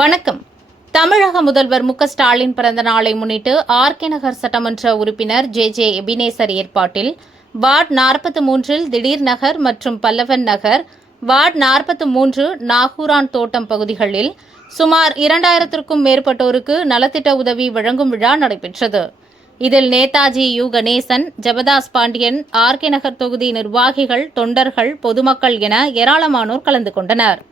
வணக்கம். தமிழக முதல்வர் மு.க.ஸ்டாலின் பிறந்த நாளை முன்னிட்டு ஆர்.கே. நகர் சட்டமன்ற உறுப்பினர் ஜே. எபினேசர் ஏற்பாட்டில் வார்டு 43 திடீர் நகர் மற்றும் பல்லவன் நகர், வார்டு 43 நாகூரான் தோட்டம் பகுதிகளில் சுமார் 2000க்கும் மேற்பட்டோருக்கு நலத்திட்ட உதவி வழங்கும் விழா நடைபெற்றது. இதில் நேதாஜி யு. கணேசன், ஜெபதாஸ் பாண்டியன், ஆர்.கே. நகர் தொகுதி நிர்வாகிகள், தொண்டர்கள், பொதுமக்கள் என ஏராளமானோர் கலந்து கொண்டனர்.